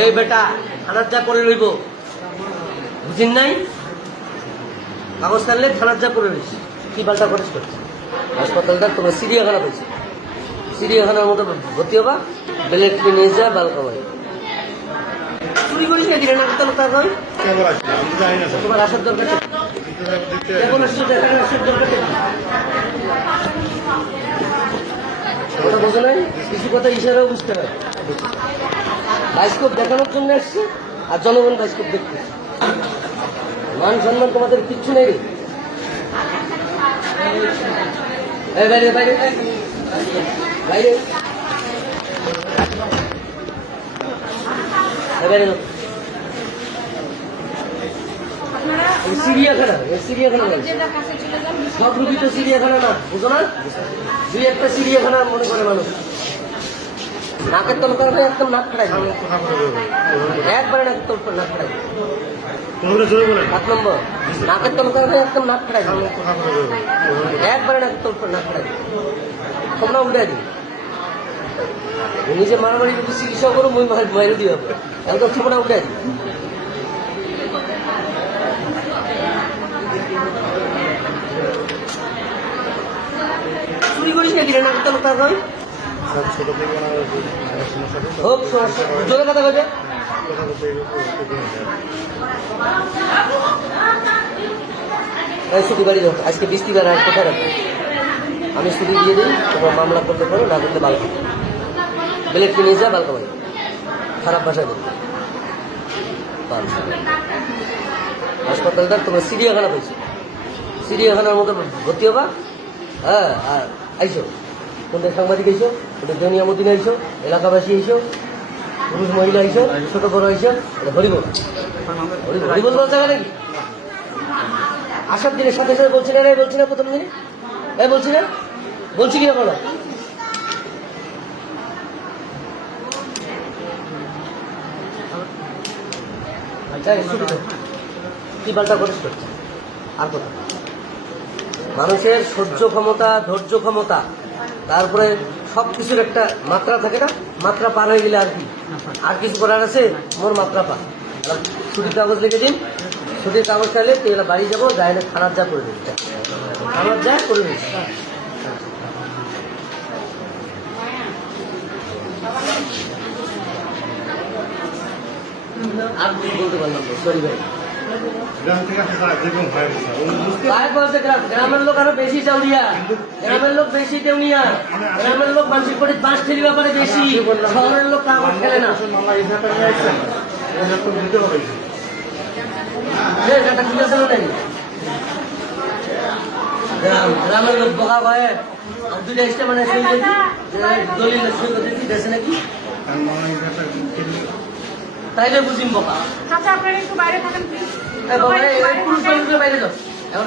এই বেটা থানার যা করে রইব। বুঝিন নাই? কাগজ কানলে থানার যা করে রইস। কি পাল্টা করছে হাসপাতালটা তোমরা চিড়িয়াখানা পেয়েছি চিড়িয়াখানার মতো ভর্তি হবা বেলেট কিনে যা বাল কামাই চুরি করিস না তাহলে তার নয়? তোমার আসার দরকার এখন আসছে দেখার আসার দরকার কথা বোঝো নাই? কিছু কথা ইশারাও বুঝতে হয়। বাইস্কোপ দেখানোর জন্য আসছে আর জনগণ বাইস্কোপ দেখতে মান সম্মান তোমাদের কিচ্ছু নেই। বাইরে। সব রুগী তো চিড়িয়াখানা না বুঝো না? দুই একটা চিড়িয়াখানা মনে করে মানুষ। নাকের তলকার হয়ে একদম নাক বলব একবারে নাকের তল নাক তোমরা জোরে বলেন সাত নম্বর। নাকের তলকার হয়ে একদম নাক বলব একবারে নাকের তল নাক খাড়াই তোমরা উঠে দিই নিজে মারামারি যদি চিকিৎসা করো মই মাইরে দিয়ে হবে একদম তোমরা উঠে দিই চুরি করিস নাকি রে নাকের তলকার নয় হোক জোরে কথা ছুটি বাড়ি যাও আজকে বৃষ্টি বার আর কোথায় রাখব আমি ছুটি দিয়ে দিই তোমার মামলা করতে পারো না করতে বালকা বেলেট কিনে যা বালকা বাড়ি। খারাপ ভাষা দিই হাসপাতালটা তোমরা চিড়িয়াখানা পেয়েছ চিড়িয়াখানার মতো ভর্তি হবা? হ্যাঁ আর আইসো। কোনটা সাংবাদিক আইসো কোনটা জনিয়ামুদ্দিন আইসো এলাকাবাসী আইসো পুরুষ, মহিলা আইসো ছোট, বড় আইসো এটা হরিবল। হরিবল বলা জায়গা নাকি আসার দিনের সাথে সাথে বলছি না বলছি না প্রথম দিনে এ, বলছি না? বলছি কিনা বলো? আচ্ছা। কি পাল্টা করিস আর কথা। মানুষের সহ্য ক্ষমতা, ধৈর্য ক্ষমতা তারপরে সব কিছুর একটা মাত্রা থাকে না, মাত্রা পার হয়ে গেলে আর কি? আর কিছু করার আছে? মোর মাত্রা পা ছুটির কাগজ লিখে দিন। ছুটির কাগজ চাইলে তুই এবার বাড়ি যাব যাই না খানার যা করে দিন খানার যা করে দিন আর কিছু বলতে পারলাম না সরি ভাই। গ্রাম থেকে যেরকম হয় গ্রামের লোক আরও বেশি চাউলিয়া। গ্রামের লোক বেশি কেউনিয়া গ্রামের লোক করে বাঁশ ঠেলি ব্যাপারে বেশি। শহরের লোক কাগজ খেলে না। গ্রামের লোক বোকা ভয়ে এসে মানে দলিল দেশে নাকি? তাইলে বুঝিম বাবা চাচা আপনারা একটু বাইরে থাকেন প্লিজ এই- বাইরে যাও। এখন